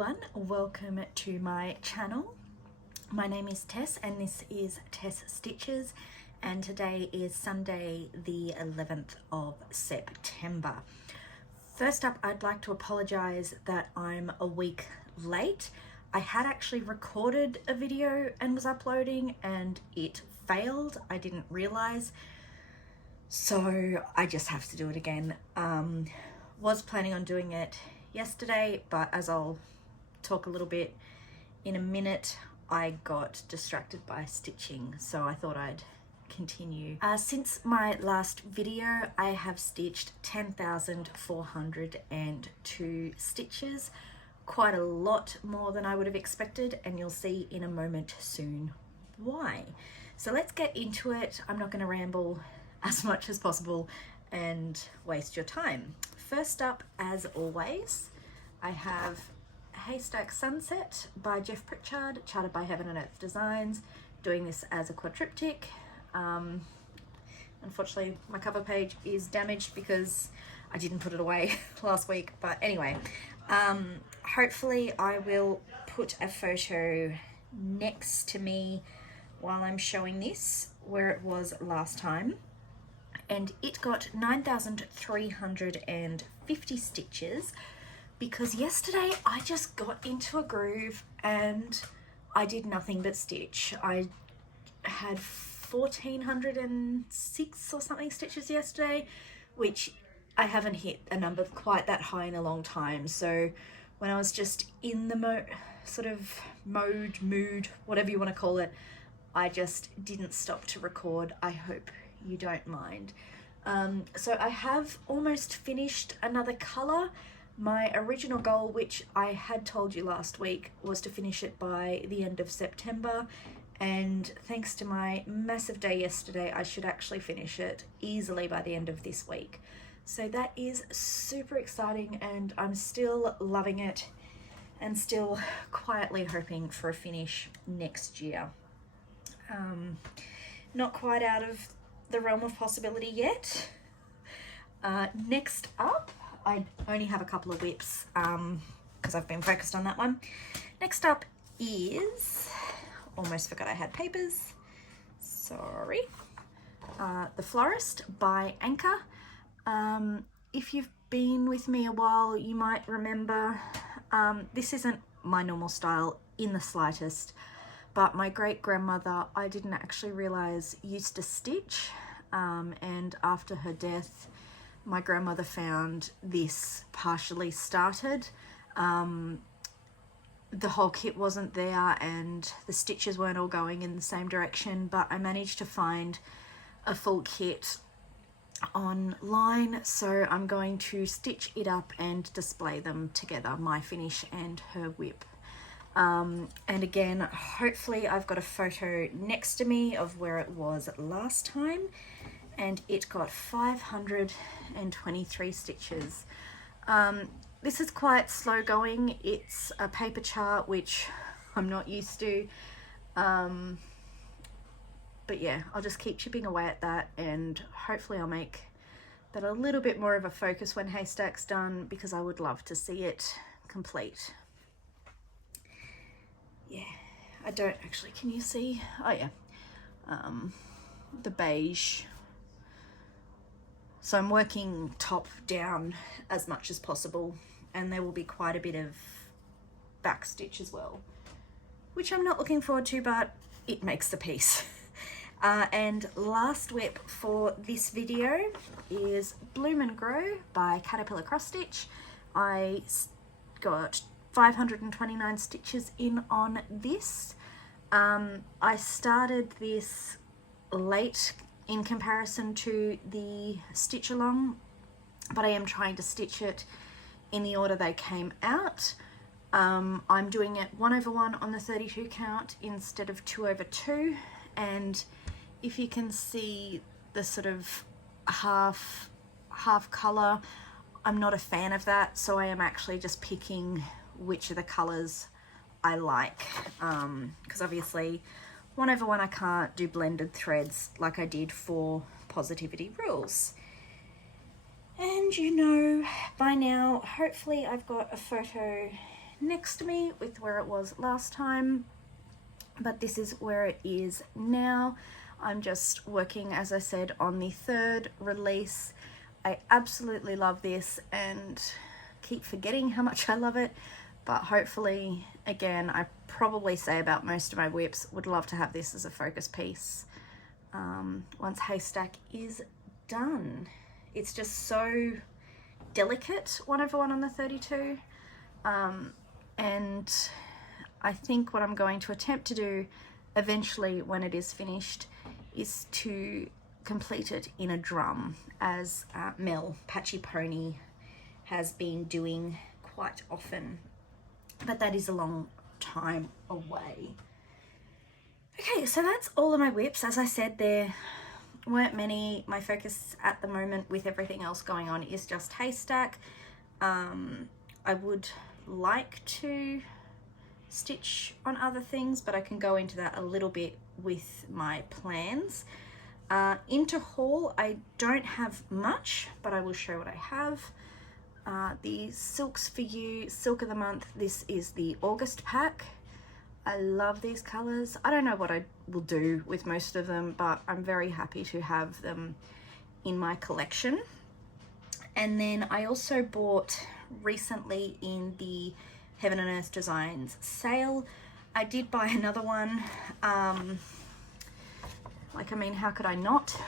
everyone, welcome to my channel. My name is Tess and this is Tess Stitches, and today is Sunday the 11th of September. First up, I'd like to apologize that I'm a week late. I had actually recorded a video and was uploading and it failed. I didn't realize, so I just have to do it again. Was planning on doing it yesterday, but as I'll talk a little bit in a minute, I got distracted by stitching, so I thought I'd continue. Since my last video, I have stitched 10,402 stitches, quite a lot more than I would have expected, and you'll see in a moment soon why. So let's get into it. I'm not going to ramble as much as possible and waste your time. First up, as always, I have Haystack Sunset by Jeff Pritchard, charted by Heaven and Earth Designs, doing this as a quadriptych. Unfortunately, my cover page is damaged because I didn't put it away last week, but anyway, hopefully I will put a photo next to me while I'm showing this where it was last time. And it got 9,350 stitches because yesterday I just got into a groove and I did nothing but stitch. I had 1,406 or something stitches yesterday, which I haven't hit a number quite that high in a long time. So when I was just in the mood, whatever you want to call it, I just didn't stop to record. I hope you don't mind. So I have almost finished another color. My original goal, which I had told you last week, was to finish it by the end of September, and thanks to my massive day yesterday, I should actually finish it easily by the end of this week. So that is super exciting, and I'm still loving it and still quietly hoping for a finish next year. Not quite out of the realm of possibility yet. Next up, I only have a couple of whips because I've been focused on that one. Next up is, almost forgot I had papers, sorry, The Florist by Anchor. If you've been with me a while, you might remember this isn't my normal style in the slightest, but my great-grandmother, I didn't actually realize, used to stitch, and after her death, my grandmother found this partially started. The whole kit wasn't there and the stitches weren't all going in the same direction, but I managed to find a full kit online, so I'm going to stitch it up and display them together, my finish and her whip. And again, hopefully I've got a photo next to me of where it was last time, and it got 523 stitches. This is quite slow going. It's a paper chart, which I'm not used to, but yeah, I'll just keep chipping away at that, and hopefully I'll make that a little bit more of a focus when Haystack's done, because I would love to see it complete. Yeah, I don't actually, can you see? Oh yeah, the beige. So I'm working top down as much as possible, and there will be quite a bit of back stitch as well, which I'm not looking forward to, but it makes the piece. And last whip for this video is Bloom and Grow by Caterpillar Cross Stitch. I got 529 stitches in on this. I started this late in comparison to the stitch along, but I am trying to stitch it in the order they came out. I'm doing it 1/1 on the 32 count instead of 2/2, and if you can see the sort of half color, I'm not a fan of that, so I am actually just picking which of the colors I like, because obviously 1/1 I can't do blended threads like I did for Positivity Rules. And you know by now, hopefully I've got a photo next to me with where it was last time, but this is where it is now. I'm just working, as I said, on the third release. I absolutely love this and keep forgetting how much I love it, but hopefully, again, I probably say about most of my whips, would love to have this as a focus piece once Haystack is done. It's just so delicate, 1/1 on the 32, and I think what I'm going to attempt to do eventually when it is finished is to complete it in a drum, as Mel Patchy Pony has been doing quite often, but that is a long time away. Okay, so that's all of my whips. As I said, there weren't many. My focus at the moment with everything else going on is just Haystack. I would like to stitch on other things, but I can go into that a little bit with my plans. Into haul, I don't have much, but I will show what I have. The Silks for You Silk of the Month. This is the August pack. I love these colors. I don't know what I will do with most of them, but I'm very happy to have them in my collection. And then I also bought recently in the Heaven and Earth Designs sale, I did buy another one. Like, I mean, how could I not?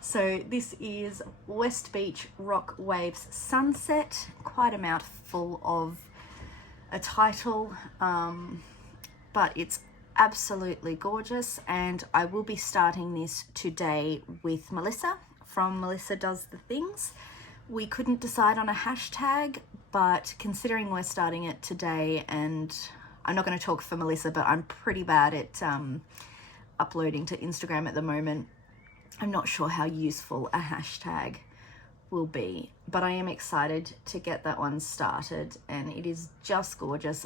So this is West Beach Rock Waves Sunset, quite a mouthful of a title, but it's absolutely gorgeous, and I will be starting this today with Melissa from Melissa Does the Things. We couldn't decide on a hashtag, but considering we're starting it today, and I'm not going to talk for Melissa, but I'm pretty bad at uploading to Instagram at the moment. I'm not sure how useful a hashtag will be, but I am excited to get that one started, and it is just gorgeous.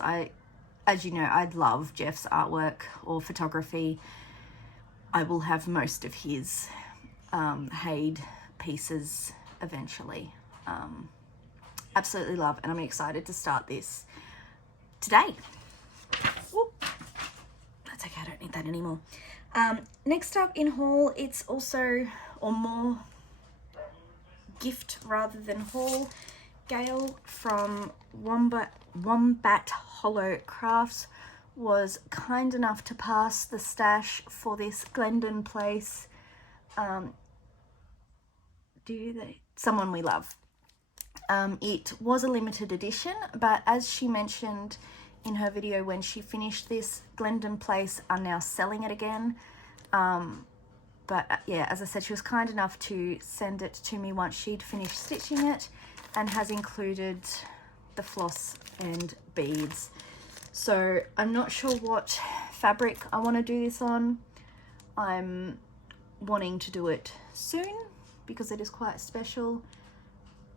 As you know, I love Jeff's artwork or photography. I will have most of his Haid pieces eventually. Absolutely love, and I'm excited to start this today. Whoop. That's okay, I don't need that anymore. Next up in haul, it's also, or more gift rather than haul. Gail from Wombat Hollow Crafts was kind enough to pass the stash for this Glendon Place. Someone we love. It was a limited edition, but as she mentioned in her video when she finished this, Glendon Place are now selling it again. But yeah, as I said, she was kind enough to send it to me once she'd finished stitching it, and has included the floss and beads. So I'm not sure what fabric I want to do this on. I'm wanting to do it soon because it is quite special.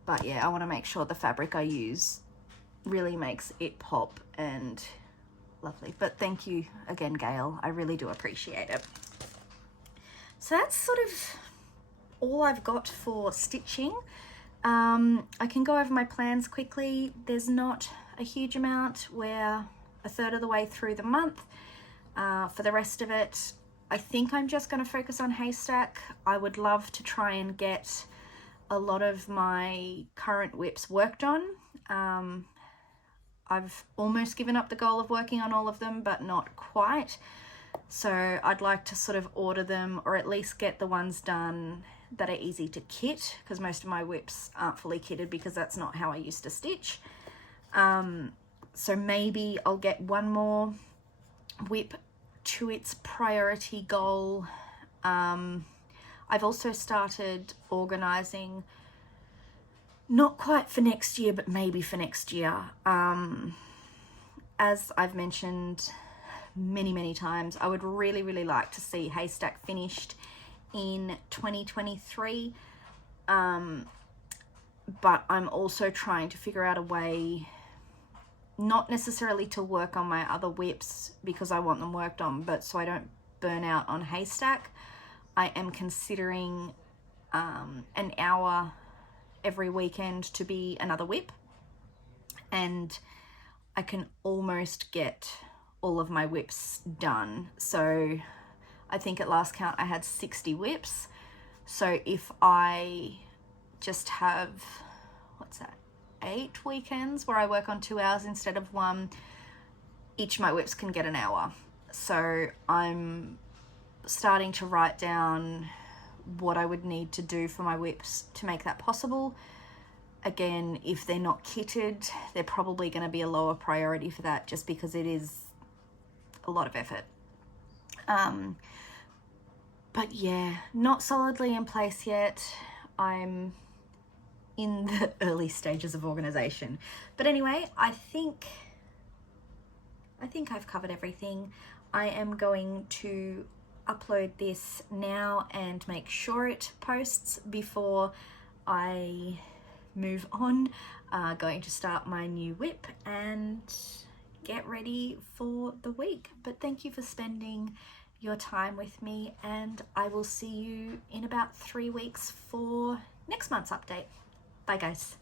But yeah, I want to make sure the fabric I use really makes it pop and lovely. But thank you again, Gail. I really do appreciate it. So that's sort of all I've got for stitching. I can go over my plans quickly. There's not a huge amount. We're a third of the way through the month. For the rest of it, I think I'm just going to focus on Haystack. I would love to try and get a lot of my current whips worked on. I've almost given up the goal of working on all of them, but not quite. So I'd like to sort of order them, or at least get the ones done that are easy to kit, because most of my whips aren't fully kitted because that's not how I used to stitch. So maybe I'll get one more whip to its priority goal. I've also started organising, not quite for next year, but maybe for next year. As I've mentioned many times, I would really like to see Haystack finished in 2023. But I'm also trying to figure out a way, not necessarily to work on my other whips because I want them worked on, but so I don't burn out on Haystack. I am considering an hour every weekend to be another whip, and I can almost get all of my whips done. So I think at last count I had 60 whips. So if I just have, what's that, 8 weekends where I work on 2 hours instead of 1, each of my whips can get an hour. So I'm starting to write down what I would need to do for my whips to make that possible. Again, if they're not kitted, they're probably going to be a lower priority for that, just because it is a lot of effort. But yeah, not solidly in place yet. I'm in the early stages of organization. But anyway, I think I've covered everything. I am going to upload this now and make sure it posts before I move on. Going to start my new whip and get ready for the week. But thank you for spending your time with me, and I will see you in about 3 weeks for next month's update. Bye guys.